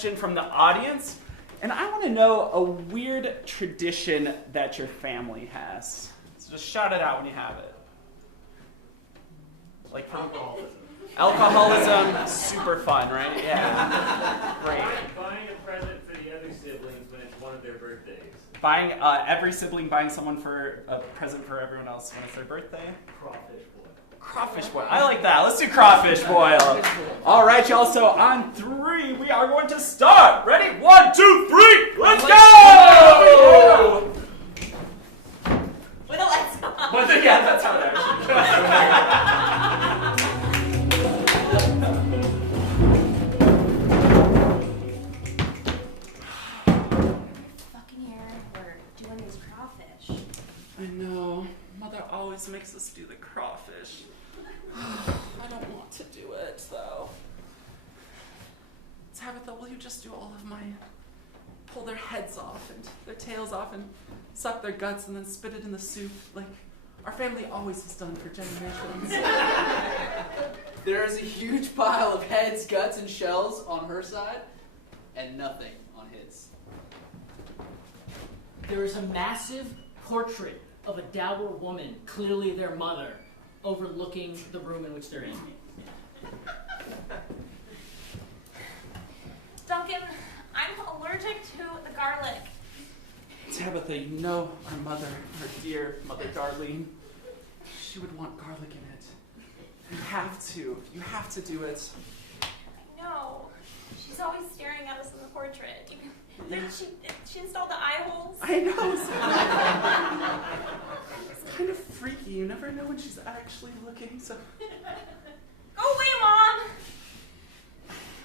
question from the audience, and I want to know a weird tradition that your family has. So just shout it out when you have it. Like from alcoholism, super fun, right? Yeah. Great. Buying a present for the other siblings when it's one of their birthdays. Buying every sibling buying someone for a present for everyone else when it's their birthday. Crawfish boil. Crawfish boil. I like that. Let's do crawfish boil. All right, y'all. So on 3, we are going to start. Ready? 1, 2, 3. Let's go! With a lights on. Yeah, that's how it actually goes. Fucking here, we're doing these crawfish. I know. Mother always makes us do the crawfish. I don't want to do it, though. Tabitha, will you just do all of my... pull their heads off and their tails off and suck their guts and then spit it in the soup like our family always has done for generations? There is a huge pile of heads, guts, and shells on her side, and nothing on his. There is a massive portrait of a dour woman, clearly their mother, overlooking the room in which they're in. Duncan, I'm allergic to the garlic. Tabitha, you know our mother, our dear Mother Darlene, she would want garlic in it. You have to. You have to do it. I know. She's always staring at us in the portrait. She installed the eye holes. I know. It's kind of freaky. You never know when she's actually looking. So Go away, Mom!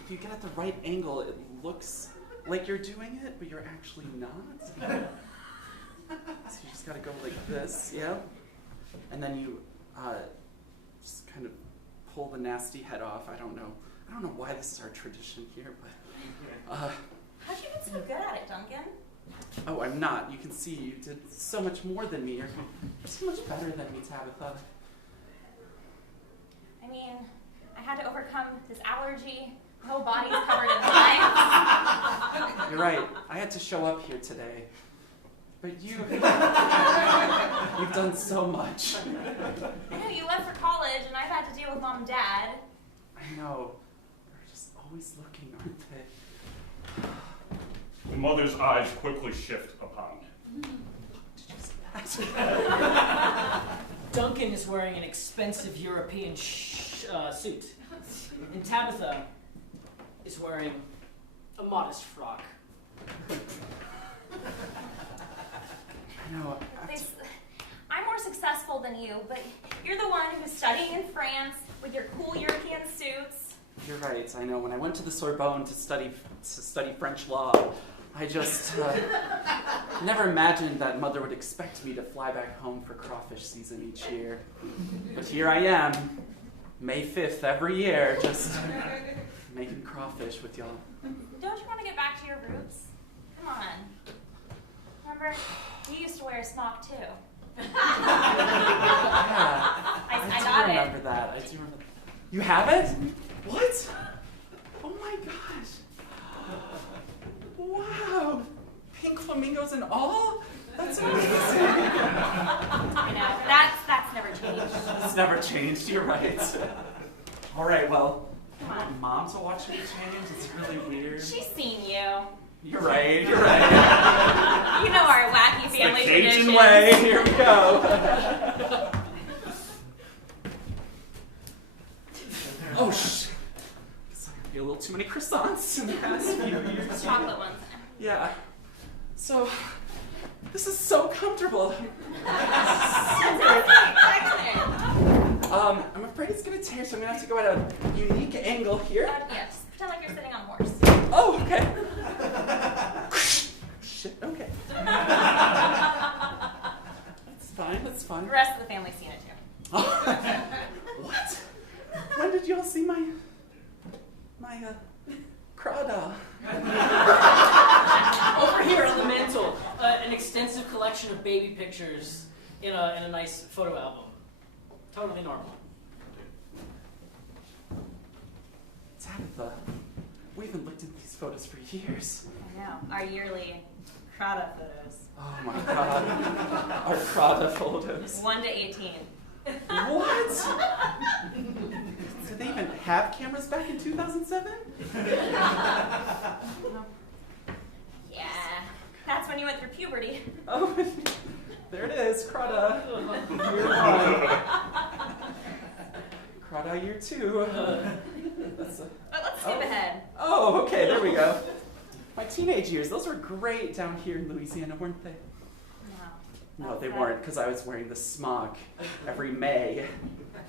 if you get at the right angle, it looks like you're doing it, but you're actually not. So you just gotta go like this, yeah. And then you just kind of pull the nasty head off. I don't know why this is our tradition here, but How'd you get so good at it, Duncan? oh, I'm not. You can see you did so much more than me. You're so much better than me, Tabitha. I mean, I had to overcome this allergy. My whole body's covered in lines. You're right. I had to show up here today. But you've done so much. I know you left for college, and I've had to deal with Mom and Dad. I know. They're just always looking, aren't they? The mother's eyes quickly shift upon you. Did you see that? Duncan is wearing an expensive European suit, and Tabitha is wearing a modest frock. I know. I'm more successful than you, but you're the one who's studying in France with your cool European suits. You're right. I know. When I went to the Sorbonne to study French law, I just never imagined that Mother would expect me to fly back home for crawfish season each year. But here I am, May 5th every year, just making crawfish with y'all. Don't you want to get back to your roots? Come on. Remember, you used to wear a smock too. Yeah, I do got remember it. that. I do remember. You have it? What? Oh my gosh. Wow. Pink flamingos and all? That's amazing. I know. That's never changed. It's never changed. You're right. All right, well, Come I on. want Mom to watch me change. It's really weird. She's seen you. You're right. You're right. You know our wacky The family Cajun traditions. way. Here we go. Oh, shit. Guess I ate a little too many croissants in the past few years. Chocolate ones. Yeah. So, this is so comfortable. I'm afraid it's gonna tear, so I'm gonna have to go at a unique angle here. Yeah, just pretend like you're sitting on a horse. Oh, okay. Shit, okay. That's fine, that's The fine. rest of the family's seen it too. What? When did y'all see my crawdad? Over here on the mantle, an extensive collection of baby pictures in a nice photo album. Totally normal. Tabitha, We haven't looked at these photos for years. I know. Our yearly Prada photos. Oh my god. Our Prada photos. 1 to 18. What? Did they even have cameras back in 2007? Yeah. That's when you went through puberty. Oh, there it is, Crada. Year 1. Crada year 2. That's a, But let's skip ahead. oh, okay, there we go. My teenage years, those were great down here in Louisiana, weren't they? No, they weren't, because I was wearing the smock every May.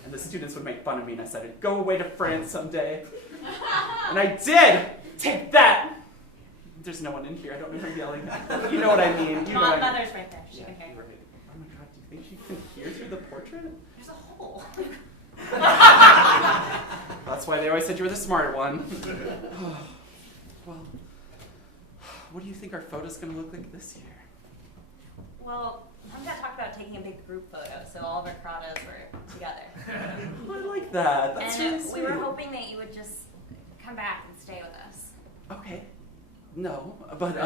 And the students would make fun of me, and I said, I'd go away to France someday. And I did! Take that! There's no one in here, I don't know who I'm yelling at. You know what I mean. You know what I mean. Mother's right there. She Yeah, can hear. you're right. Oh my god, do you think she can hear through the portrait? There's a hole. That's why they always said you were the smart one. Well, what do you think our photo's gonna look like this year? Well, Mom got talked about taking a big group photo, so all of our Pradas were together. I like that. That's really And sweet. we were hoping that you would just come back and stay with us. Okay. No, but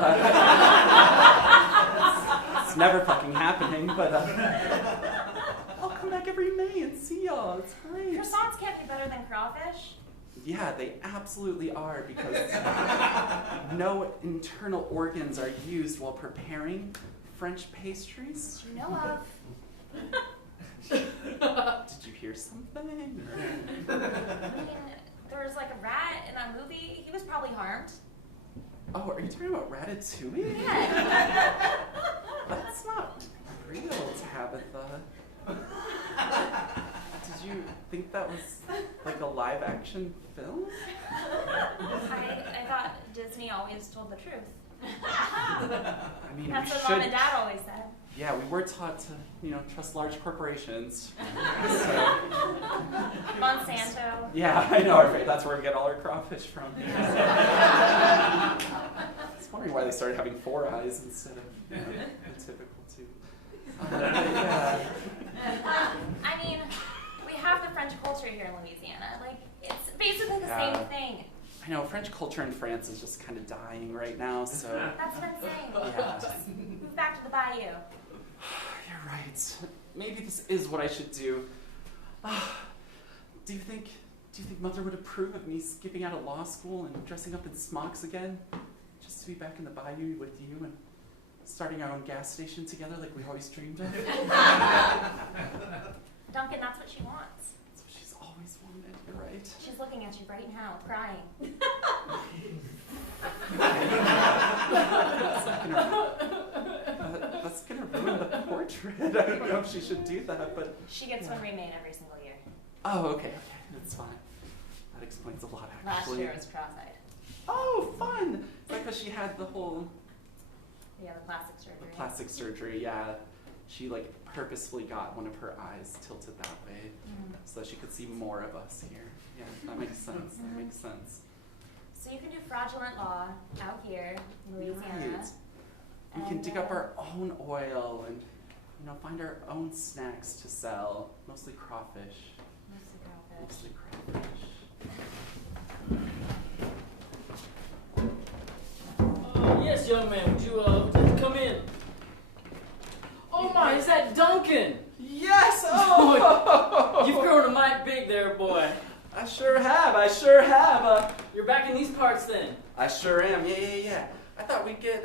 it's never fucking happening. But I'll come back every May and see y'all. It's great. Croissants can't be better than crawfish. Yeah, they absolutely are because no internal organs are used while preparing French pastries. You know of. Did you hear something? I mean, there was like a rat in that movie. He was probably harmed. Oh, are you talking about Ratatouille? Yeah. That's not real, Tabitha. Did you think that was like a live action film? I thought Disney always told the truth. I mean, That's we what should. Mom and Dad always said. Yeah, we were taught to, trust large corporations. So, Monsanto. yeah, I know. Right? That's where we get all our crawfish from. I was wondering why they started having 4 eyes instead of the typical 2. Yeah. I mean, we have the French culture here in Louisiana. Like, it's basically the Yeah. same thing. I know French culture in France is just kind of dying right now. So That's what I'm saying. yeah. Move back to the bayou. You're right. Maybe this is what I should do. Do you think Mother would approve of me skipping out of law school and dressing up in smocks again? Just to be back in the bayou with you and starting our own gas station together like we always dreamed of? Duncan, that's what she wants. That's what she's always wanted. You're right. She's looking at you right now, crying. That's gonna ruin the portrait. I don't know if she should do that, but She gets one remade every single year. oh, okay, that's fine. That explains a lot, Last actually. year was cross-eyed. Oh, fun! Is that because she had the whole Yeah, the plastic surgery. plastic surgery? Yeah, she like purposefully got one of her eyes tilted that way so that she could see more of us here. Yeah, that makes sense. That makes sense. So you can do fraudulent law out here in Louisiana. Right. We can dig up our own oil and find our own snacks to sell. Mostly crawfish. Mostly crawfish. Mostly crawfish. Yes, young man, would you come in? Oh my, is that Duncan? Yes! Oh! You've grown a mite big there, boy. I sure have. I sure have. You're back in these parts then. I sure am. Yeah. I thought we'd get,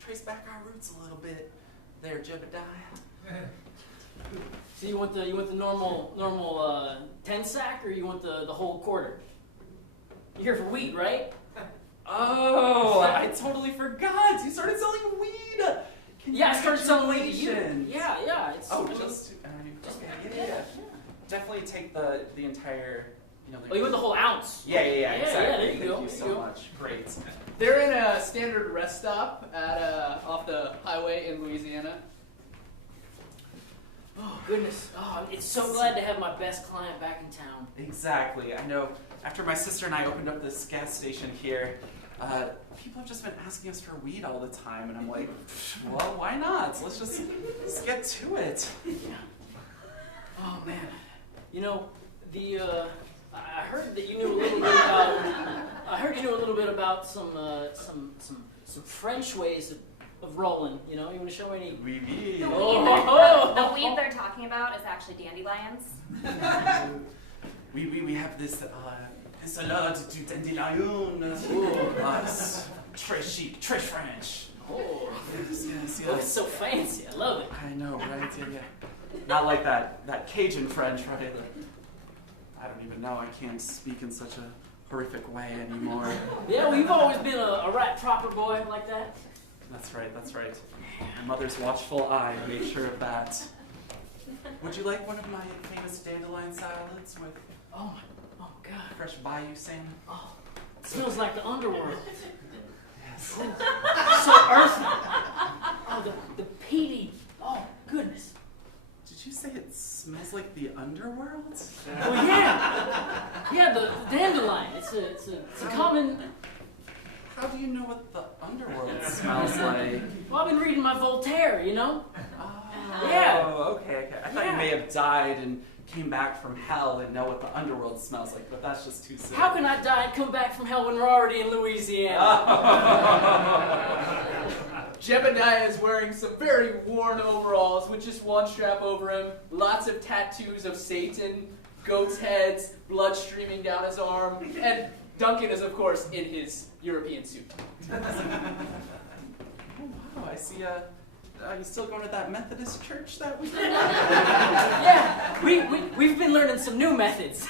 trace back our roots a little bit there, Jebediah. So you want the normal 10 sack, or you want the whole quarter? You're here for wheat, right? Oh, I totally forgot. You started selling weed. Yeah, I started selling weed to you. Congratulations. Yeah. It's, Oh, I mean, just okay. Yeah. Definitely take the entire. Oh, you want the whole ounce? Yeah, Yeah, exactly. there you Thank go, you there so you go. much. Great. They're in a standard rest stop at off the highway in Louisiana. Oh goodness! Oh, it's so glad to have my best client back in town. Exactly. I know. After my sister and I opened up this gas station here, people have just been asking us for weed all the time, and I'm like, well, why not? So let's get to it. Oh man, I heard that you knew a little bit about. I heard you knew a little bit about some French ways of rolling. You know, you want to show any? Oui, oui. The weed, Oh. the weed they're talking about is actually dandelions. We have this salade du dandelion. Très chic, très French. Oh, Yes. oh, it's so fancy. I love it. I know, right? Yeah. Not like that Cajun French, right? I don't even know. I can't speak in such a horrific way anymore. Yeah, well, you've always been a right proper boy like that. That's right. My mother's watchful eye made sure of that. Would you like one of my famous dandelion salads with Oh God. fresh bayou salmon? Oh, it smells like the underworld. Yes. So earthy. Oh, the peaty. Oh, goodness. Did you say it smells like the underworld? Well, yeah, the dandelion. It's a common. How do you know what the underworld smells like? Well, I've been reading my Voltaire, you know. Oh, Yeah. okay. I thought you Yeah. may have died and came back from hell and know what the underworld smells like, but that's just too soon. How can I die and come back from hell when we're already in Louisiana? Jebediah is wearing some very worn overalls with just one strap over him, lots of tattoos of Satan, goats' heads, blood streaming down his arm, and Duncan is, of course, in his European suit. Oh, wow, I see. Are you still going to that Methodist church that we Yeah, we've been learning some new methods.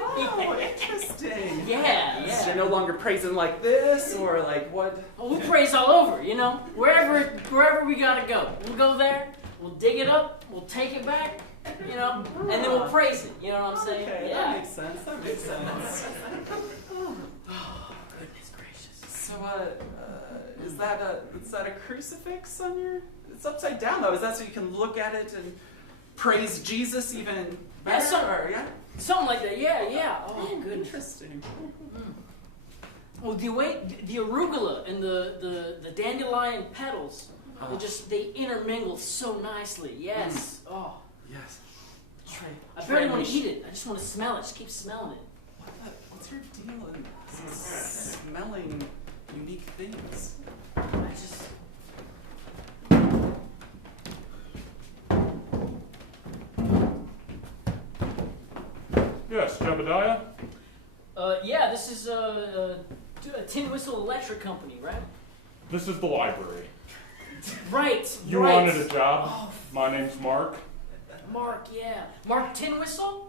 Oh, interesting. Yeah. So you're no longer praising like this, or like what? Well, we praise all over, you know. Wherever we gotta go, we'll go there. We'll dig it up. We'll take it back, you know, and then we'll praise it. You know what I'm saying? Okay, Yeah. that makes sense. Oh, goodness gracious. So, is that a crucifix on your? It's upside down though. Is that so you can look at it and praise Jesus even better? Yeah. Something like that. Yeah. Oh, goodness. Interesting. Well, the arugula and the dandelion petals, Oh. they intermingle so nicely. Yes. Oh, Yes. I barely want to eat it. I just want to smell it. Just keep smelling it. What's your deal in smelling unique things? I just. Yes, Jebediah? Yeah, this is a Tin Whistle Electric Company, right? This is the library. Right. You right. wanted a job? Oh, My name's Mark. Mark, yeah. Mark Tin Whistle?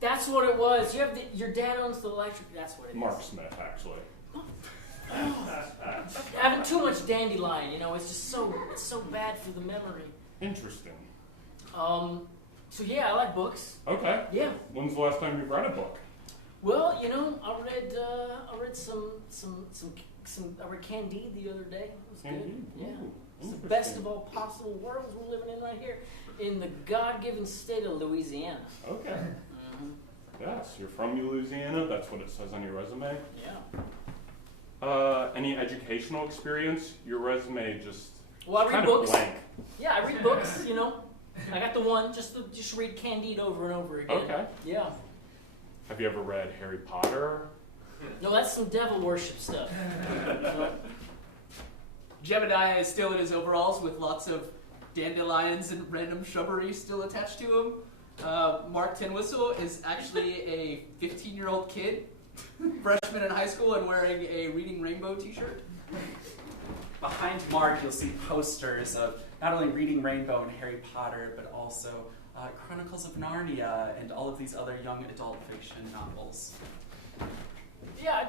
That's what it was. You have your dad owns the electric. That's what it is. Mark Smith, actually. Having too much dandelion, you know, it's so bad for the memory. Interesting. So yeah, I like books. Okay. Yeah. When's the last time you read a book? Well, you know, I read I read Candide the other day. It was good. Candide? Yeah. Ooh, It's the interesting. best of all possible worlds we're living in right here in the God-given state of Louisiana. Okay. Mm-hmm. Yes, you're from Louisiana. That's what it says on your resume. Yeah. Any educational experience? Your resume just Well, I read kind books. of blank. Yeah, I read books. You know, I got the one. Just read Candide over and over again. Okay. Yeah. Have you ever read Harry Potter? No, that's some devil worship stuff. No. Jebediah is still in his overalls with lots of dandelions and random shrubbery still attached to him. Mark Tinwhistle is actually a 15-year-old kid, freshman in high school, and wearing a Reading Rainbow t-shirt. Behind Mark, you'll see posters of not only Reading Rainbow and Harry Potter, but also Chronicles of Narnia and all of these other young adult fiction novels. Yeah,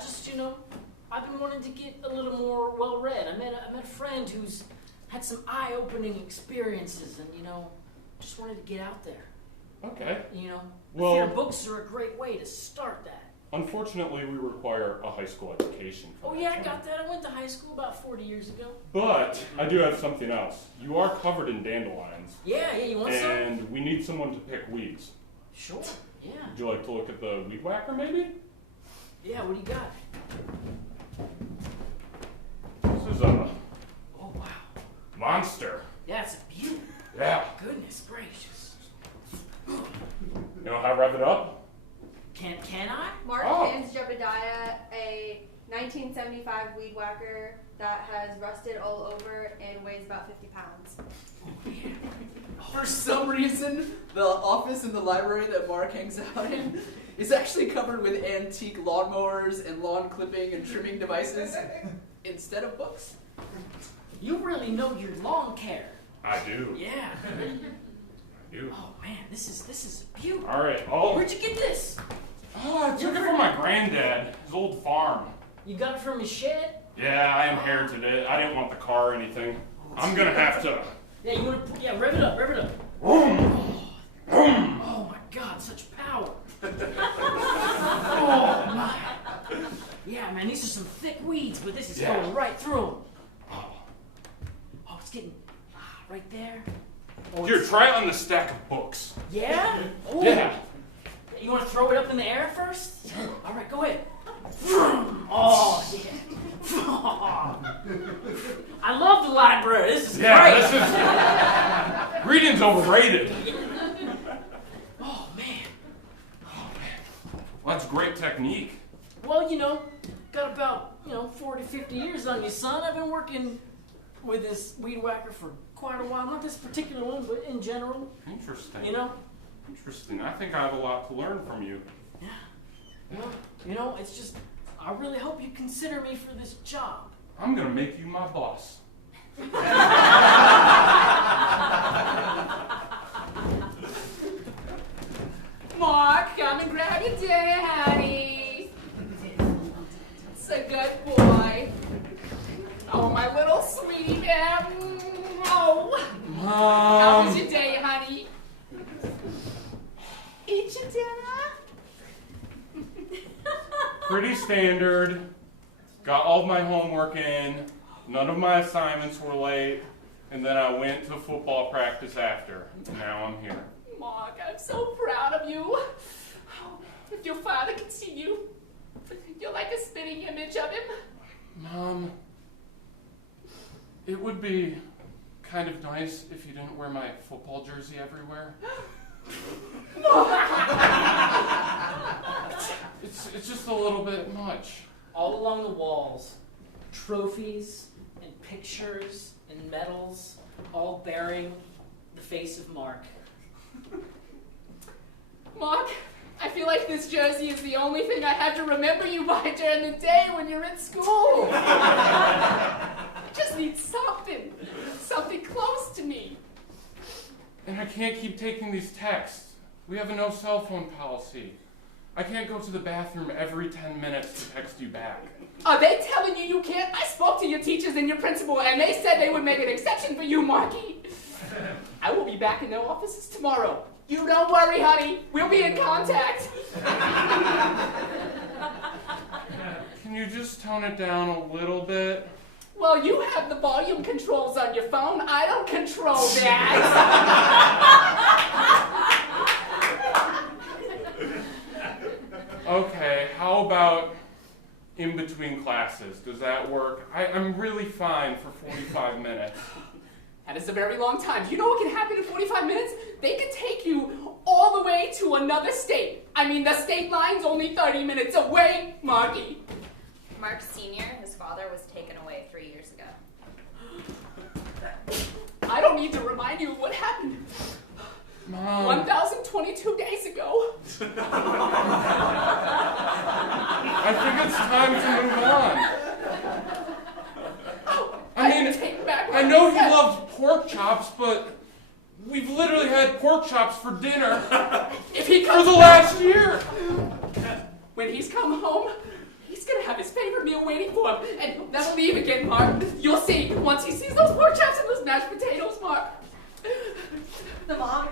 I've been wanting to get a little more well-read. I met a friend who's had some eye-opening experiences, and just wanted to get out there. Okay. I Well- figure books are a great way to start that. Unfortunately, we require a high school education for Oh that yeah, I job. got that. I went to high school about 40 years ago. But I do have something else. You are covered in dandelions, Yeah, you want some? and we need someone to pick weeds. Sure. Yeah. Would you like to look at the weed whacker, maybe? Yeah. What do you got? This is a Oh wow. monster. Yeah, it's a beauty. Yeah. Goodness gracious. You know how to rev it up? Can I? Mark Oh. hands Jebediah a 1975 weed whacker that has rusted all over and weighs about 50 pounds. For some reason, the office in the library that Mark hangs out in is actually covered with antique lawnmowers and lawn clipping and trimming devices instead of books. You really know your lawn care. I do. Yeah. I do. Oh man, this is beautiful. All right. Oh, Where'd you get this? I took it from my granddad, his old farm. You got it from his shed? Yeah, I inherited it. I didn't want the car or anything. I'm gonna have to. Yeah, you want to? Yeah, rev it up, rev it up. Vroom. Vroom. Oh my God, such power! Oh my! Yeah, man, these are some thick weeds, but this is Yeah. going right through them. Oh, it's getting right there. Oh, Here, it's- try it on the stack of books. Yeah? Ooh. Yeah. You want to throw it up in the air first? All right, go ahead. Oh yeah! I love the library. This is Yeah, great. this is. Reading's overrated. Oh man. Well, that's great technique. Well, got about 40, 50 years on you, son. I've been working with this weed whacker for quite a while. Not this particular one, but in general. Interesting. Interesting. I think I have a lot to learn from you. Well, it's just I really hope you consider me for this job. I'm gonna make you my boss. Mark, come and grab your dinner, honey. It's a good boy. Oh, my little sweetie man. Oh. How was your day, honey? Eat your dinner? Pretty standard. Got all of my homework in. None of my assignments were late. And then I went to football practice after. And now I'm here. Mark, I'm so proud of you. Oh, if your father could see you, you're like a spitting image of him. Mom, it would be kind of nice if you didn't wear my football jersey everywhere. It's just a little bit much. All along the walls, trophies and pictures and medals, all bearing the face of Mark. Mark, I feel like this jersey is the only thing I have to remember you by during the day when you're at school. I just need something close to me. And I can't keep taking these texts. We have a no cell phone policy. I can't go to the bathroom every 10 minutes to text you back. Are they telling you you can't? I spoke to your teachers and your principal, and they said they would make an exception for you, Marky. I will be back in their offices tomorrow. You don't worry, honey. We'll be in contact. Can you just tone it down a little bit? Well, you have the volume controls on your phone. I don't control that. Okay, how about in between classes? Does that work? I'm really fine for 45 minutes. That is a very long time. Do you know what can happen in 45 minutes? They can take you all the way to another state. I mean, the state line's only 30 minutes away, Marky. Mark Sr., his father, was taken away 3 years ago. I don't need to remind you of what happened Mom. 1,022 days ago. I think it's time to move on. I take back what I know I you said. love pork chops, but we've literally had pork chops for dinner If he for comes the back, last year. when he's come home, he's gonna have his favorite meal waiting for him, and he'll never leave again, Mark. You'll see once he sees those pork chops and those mashed potatoes, Mark. The mom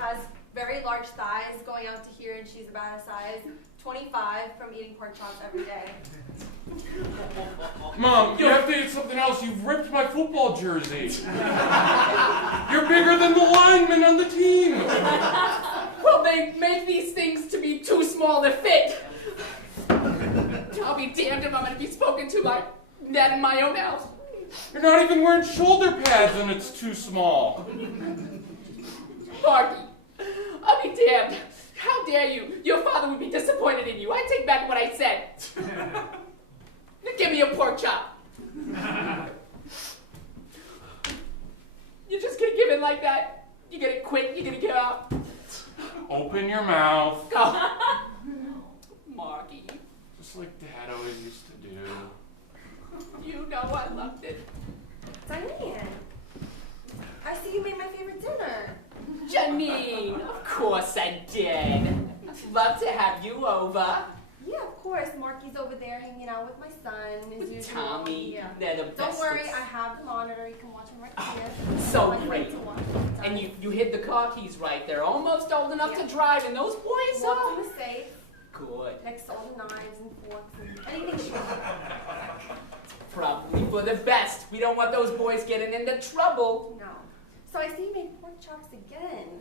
has very large thighs going out to here, and she's about a size 25 from eating pork chops every day. Mom, you have to eat something else. You've ripped my football jersey. You're bigger than the linemen on the team. Well, they make these things to be too small to fit. I'll be damned if I'm gonna be spoken to like that in my own house. You're not even wearing shoulder pads and it's too small. Marky, I'll be damned. How dare you? Your father would be disappointed in you. I take back what I said. Give me a pork chop. You're just gonna give it like that? You're gonna quit? You're gonna give up? Open your mouth. Oh. Marky, Just like Dad always used to do. you know I loved it. Diane, I see you made my favorite dinner. Janine, of course I did. Love to have you over. Yeah, of course. Marky's over there hanging out with my son, as With usual. Tommy, Yeah. they're the best. Don't worry, I have the monitor. You can watch him right here. So One great. to watch. And you hid the car keys right. They're almost old enough Yeah. to drive, and those boys Walked are in the safe good. next to all the knives and forks and anything sharp. Probably for the best. We don't want those boys getting into trouble. No. So I see you made pork chops again.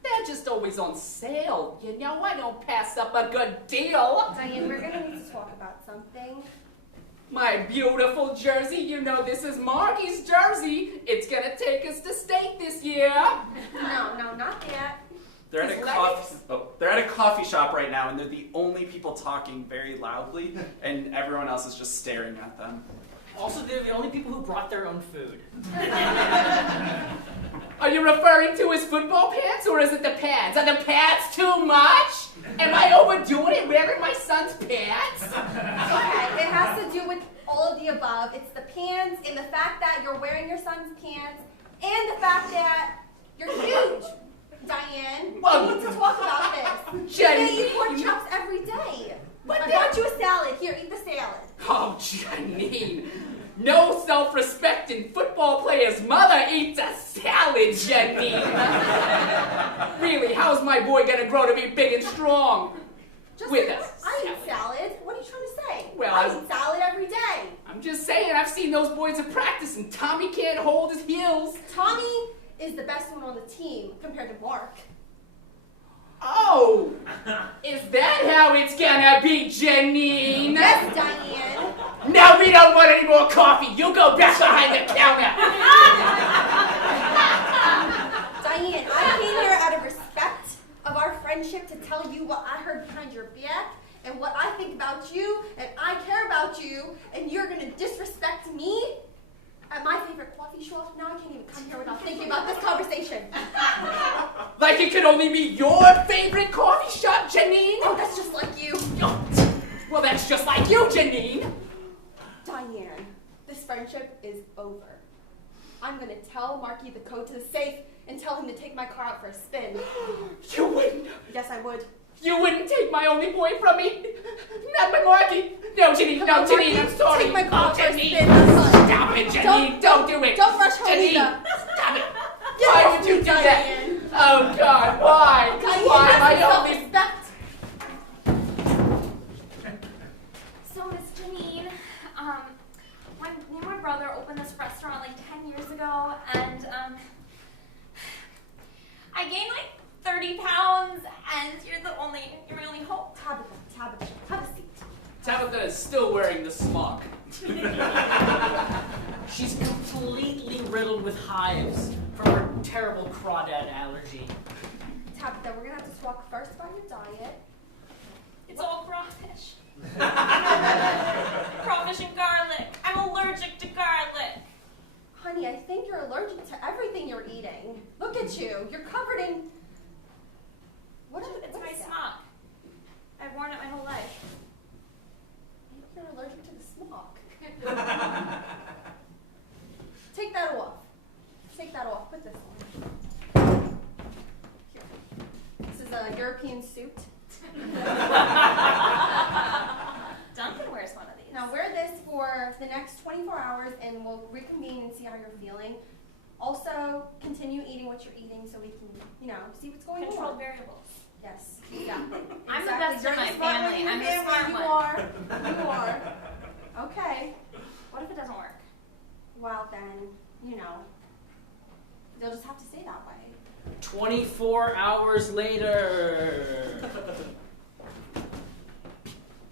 They're just always on sale. You know, I don't pass up a good deal. Diane, we're gonna need to talk about something. My beautiful jersey, you know this is Marky's jersey. It's gonna take us to state this year. No, not that. They're at a His coffee. Oh, they're at a coffee shop right now, and they're the only people talking very loudly, and everyone else is just staring at them. Also, they're the only people who brought their own food. Are you referring to his football pants, or is it the pants? Are the pants too much? Am I overdoing it wearing my son's pants? Okay, it has to do with all of the above. It's the pants and the fact that you're wearing your son's pants and the fact that you're huge. Diane, Well, we need to talk about this. Jenny, You eat pork chops every day. But I that- brought you a salad. Here, eat the salad. Oh, Janine. No self-respecting football player's mother eats a salad, Janine. Really, how's my boy gonna grow to be big and strong? Just With like, us. I eat salad. What are you trying to say? Well, I I- eat salad every day. I'm just saying, I've seen those boys at practice, and Tommy can't hold his heels. Tommy is the best one on the team compared to Mark. Oh, is that how it's gonna be, Janine? Yes, Diane. No, we don't want any more coffee. You go back behind the counter. Diane, I came here out of respect of our friendship to tell you what I heard behind your back and what I think about you and I care about you, and you're gonna disrespect me at my favorite coffee shop. Now I can't even come here without thinking about this conversation. Like it could only be your favorite coffee shop, Janine? Oh, that's just like you. Well, that's just like you, Janine. Diane, this friendship is over. I'm gonna tell Marky the code to the safe and tell him to take my car out for a spin. You wouldn't. Yes, I would. You wouldn't take my only boy from me? Not my Marky. No, Janine, no, Janine, I'm sorry. Take my car for a Janine. spin. That's fine. Stop it, Janine. Don't do it. Don't rush home Janine, either. stop it. Get Why off would you me, do that? Diane. Oh, God, why? Diane, Why have am I some only... self-respect. So, Miss Janine, me and my brother opened this restaurant like 10 years ago, and I gained like 30 pounds, and you're my only hope. Tabitha, have a seat. Tabitha is still wearing the smock. She's completely riddled with hives from her terrible crawdad allergy. Tabitha, we're gonna have to talk first about your diet. It's all crawfish. Crawfish and garlic. I'm allergic to garlic. Honey, I think you're allergic to everything you're eating. Look at you. You're covered in... It's my smock. I've worn it my whole life. Maybe you're allergic to the smock. Take that off. Take that off. Put this on. Here. This is a European suit. Duncan wears one of these. Now wear this for the next 24 hours and we'll reconvene and see how you're feeling. Also, continue eating what you're eating so we can, see what's going Controlled on. variables. Yes, exactly. I'm the Exactly. best You're in my the smart family. one in I'm the the smart family. one. You are. Okay. What if it doesn't work? Well then, you'll just have to stay that way. 24 hours later.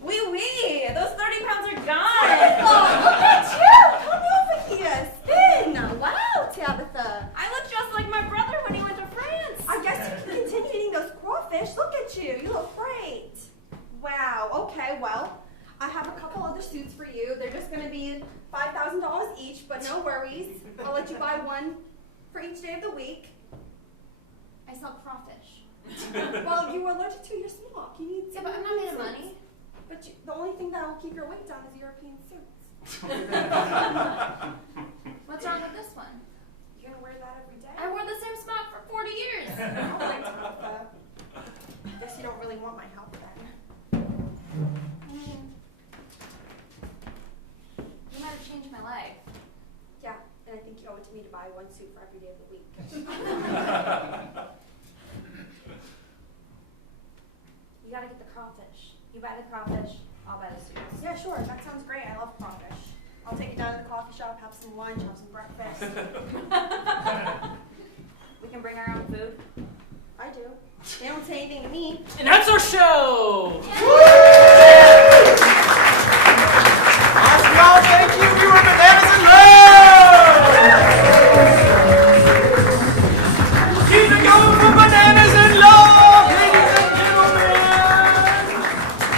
Wee! Those 30 pounds are gone! Oh, look at you! Come over here. Spin. Wow, Tabitha. I look just like my brother when he went to France. I guess you can continue eating those crawfish. buy one for each day of the week. I sell crawfish. Well, you were allergic to your smoke. You need Yeah, but I'm not made of money. But the only thing that will keep your weight down is European suits. What's wrong with this one? You're gonna wear that every day? I wore the same smock for 40 years. All right, Tabitha. Guess you don't really want my help then. I mean, you might have changed my life. Yeah, and I think you owe it to me to buy one suit for every day of the week. You gotta get the crawfish. You buy the crawfish, I'll buy the suits. Yeah, sure. That sounds great. I love crawfish. I'll take you down to the coffee shop, have some lunch, have some breakfast. We can bring our own food. I do. They don't say anything to me. And that's our show! As we all say